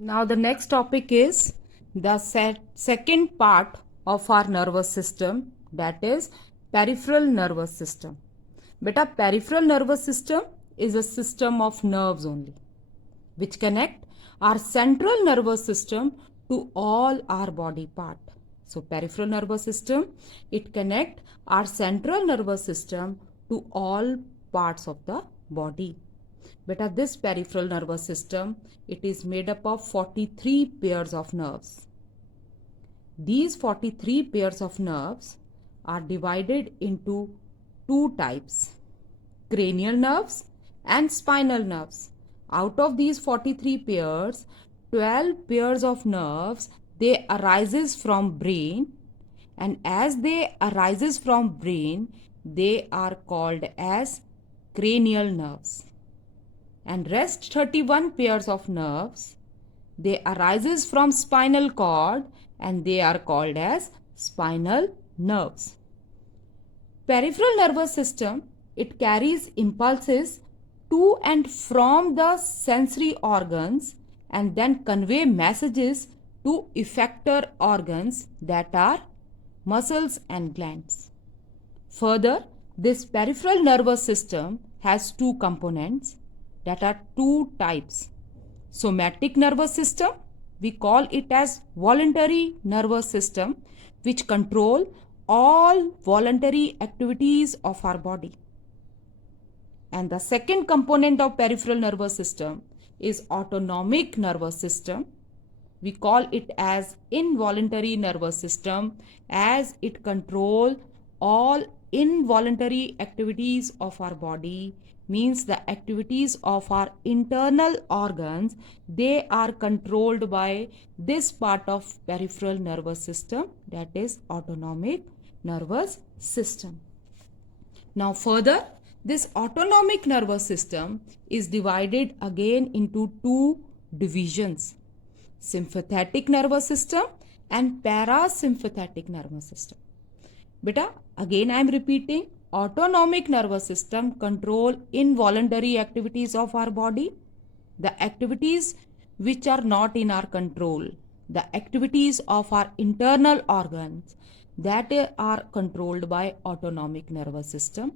Now the next topic is the second part of our nervous system, that is peripheral nervous system. Beta, peripheral nervous system is a system of nerves only which connect our central nervous system to all our body part. So peripheral nervous system, it connect our central nervous system to all parts of the body. Beta, this peripheral nervous system, it is made up of 43 pairs of nerves. These 43 pairs of nerves are divided into two types, cranial nerves and spinal nerves. Out of these 43 pairs, 12 pairs of nerves, they arises from brain, and as they arises from brain, they are called as cranial nerves. And rest 31 pairs of nerves, they arises from spinal cord and they are called as spinal nerves. Peripheral nervous system, it carries impulses to and from the sensory organs and then convey messages to effector organs that are muscles and glands. Further, this peripheral nervous system has two components, that are two types. Somatic nervous system, we call it as voluntary nervous system, which control all voluntary activities of our body. And the second component of peripheral nervous system is autonomic nervous system. We call it as involuntary nervous system, as it control all involuntary activities of our body, means the activities of our internal organs, they are controlled by this part of peripheral nervous system, that is autonomic nervous system. Now further, this autonomic nervous system is divided again into two divisions, sympathetic nervous system and parasympathetic nervous system. Beta, again I am repeating, autonomic nervous system control involuntary activities of our body, the activities which are not in our control, the activities of our internal organs, that are controlled by autonomic nervous system.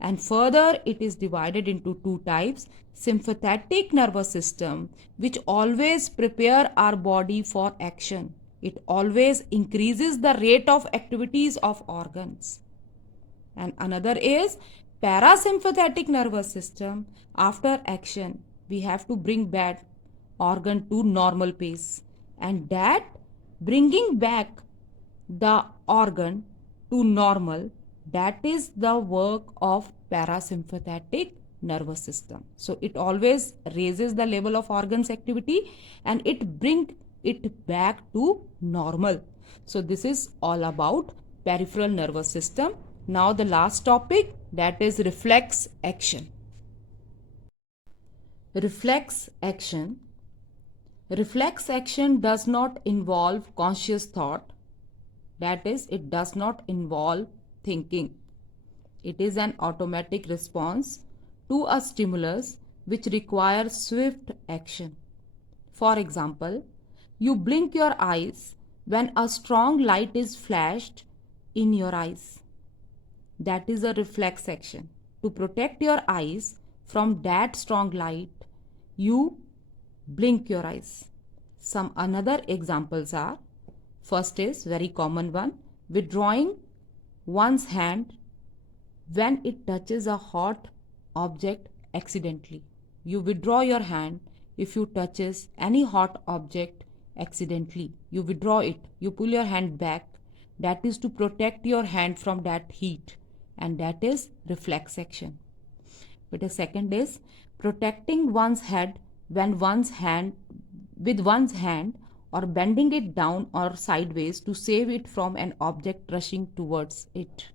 And further, it is divided into two types, sympathetic nervous system, which always prepare our body for action. It always increases the rate of activities of organs. And another is parasympathetic nervous system. After action, we have to bring back organ to normal pace, and that bringing back the organ to normal, that is the work of parasympathetic nervous system. So it always raises the level of organs activity and it brings it back to normal. So this is all about peripheral nervous system. Now the last topic, that is reflex action. Reflex action. Reflex action does not involve conscious thought. That is, it does not involve thinking. It is an automatic response to a stimulus which requires swift action. For example, you blink your eyes when a strong light is flashed in your eyes. That is a reflex action. To protect your eyes from that strong light, you blink your eyes. Some another examples are, first is very common one, withdrawing one's hand when it touches a hot object accidentally. You withdraw your hand if you touches any hot object accidentally. You withdraw it, you pull your hand back. That is to protect your hand from that heat, and that is reflex action. But the second is protecting one's head when with one's hand or bending it down or sideways to save it from an object rushing towards it.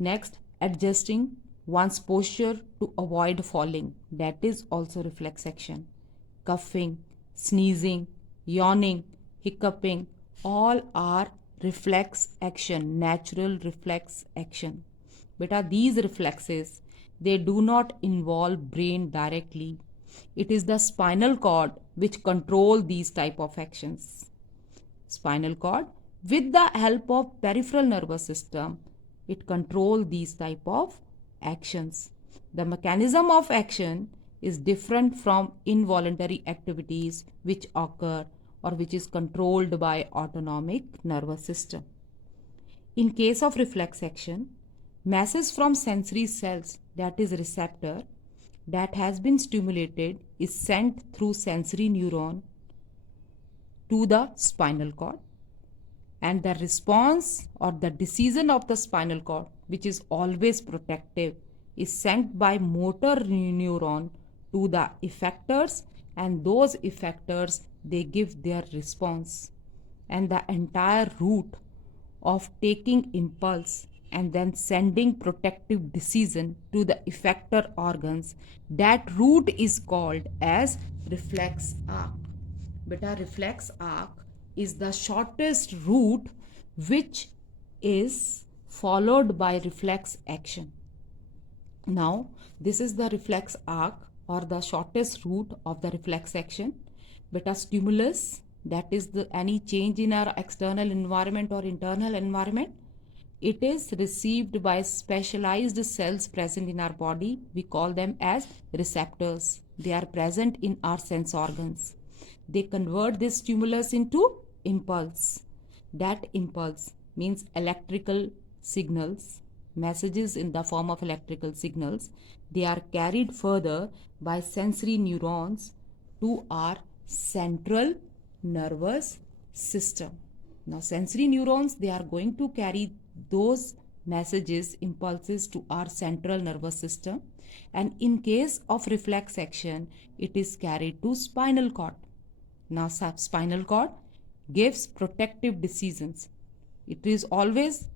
Next, adjusting one's posture to avoid falling. That is also reflex action. Coughing, sneezing, yawning, hiccuping, all are reflex action, natural reflex action. Beta, these reflexes, they do not involve brain directly. It is the spinal cord which control these type of actions. Spinal cord, with the help of peripheral nervous system, it control these type of actions. The mechanism of action is different from involuntary activities which occur or which is controlled by autonomic nervous system. In case of reflex action, message from sensory cells, that is receptor, that has been stimulated is sent through sensory neuron to the spinal cord, and the response or the decision of the spinal cord, which is always protective, is sent by motor neuron to the effectors, and those effectors, they give their response. And the entire route of taking impulse and then sending protective decision to the effector organs, that route is called as reflex arc. Beta, reflex arc is the shortest route which is followed by reflex action. Now, this is the reflex arc or the shortest route of the reflex action. Beta, stimulus, that is any change in our external environment or internal environment, it is received by specialized cells present in our body. We call them as receptors. They are present in our sense organs. They convert this stimulus into impulse. That impulse means electrical signals, messages in the form of electrical signals. They are carried further by sensory neurons to our central nervous system. Now, sensory neurons, they are going to carry those messages, impulses to our central nervous system, and in case of reflex action, it is carried to spinal cord. Now, spinal cord gives protective decisions. It is always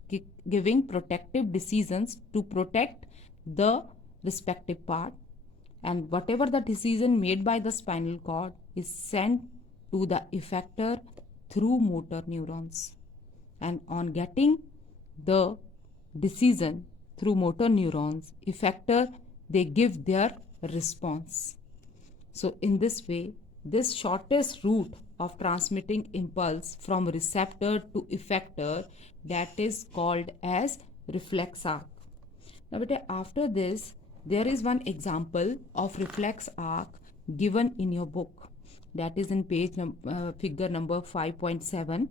giving protective decisions to protect the respective part, and whatever the decision made by the spinal cord is sent to the effector through motor neurons. And on getting the decision through motor neurons, effector, they give their response. So in this way, this shortest route of transmitting impulse from receptor to effector, that is called as reflex arc. Now, after this, there is one example of reflex arc given in your book. That is in figure number 5.7.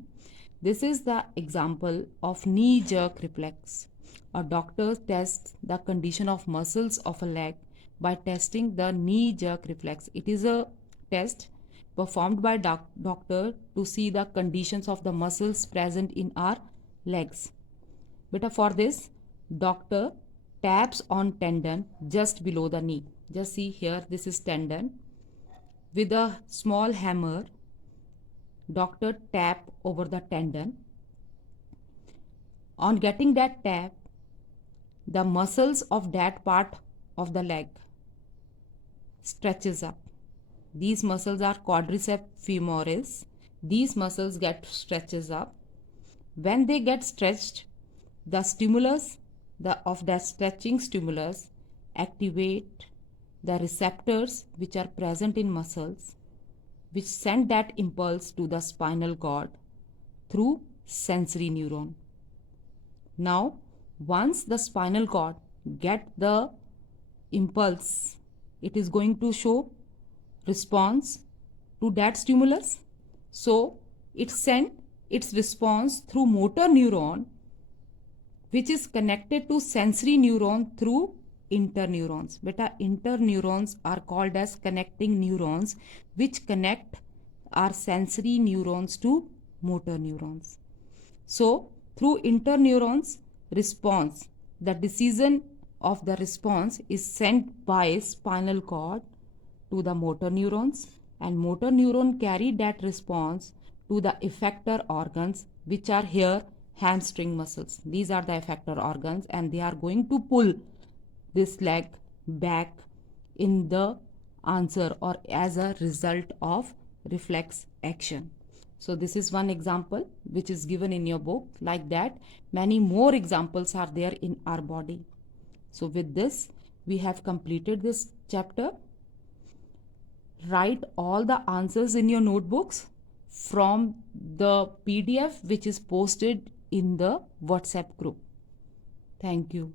This is the example of knee jerk reflex. A doctor tests the condition of muscles of a leg by testing the knee jerk reflex. It is a test performed by doctor to see the conditions of the muscles present in our legs. But for this, doctor taps on tendon just below the knee. Just see here, this is tendon. With a small hammer, doctor tap over the tendon. On getting that tap, the muscles of that part of the leg stretches up. These muscles are quadriceps femoris. These muscles get stretches up. When they get stretched, the stimulus of that stretching stimulus activate the receptors which are present in muscles, which send that impulse to the spinal cord through sensory neuron. Now, once the spinal cord get the impulse, it is going to show response to that stimulus. So, it sent its response through motor neuron, which is connected to sensory neuron through interneurons. Beta, interneurons are called as connecting neurons, which connect our sensory neurons to motor neurons. So, through interneurons, response, the decision of the response is sent by spinal cord to the motor neurons, and motor neuron carry that response to the effector organs, which are here hamstring muscles. These are the effector organs, and they are going to pull this leg back in the answer or as a result of reflex action. So this is one example which is given in your book. Like that, many more examples are there in our body. So with this, we have completed this chapter. write all the answers in your notebooks from the PDF which is posted in the WhatsApp group. Thank you.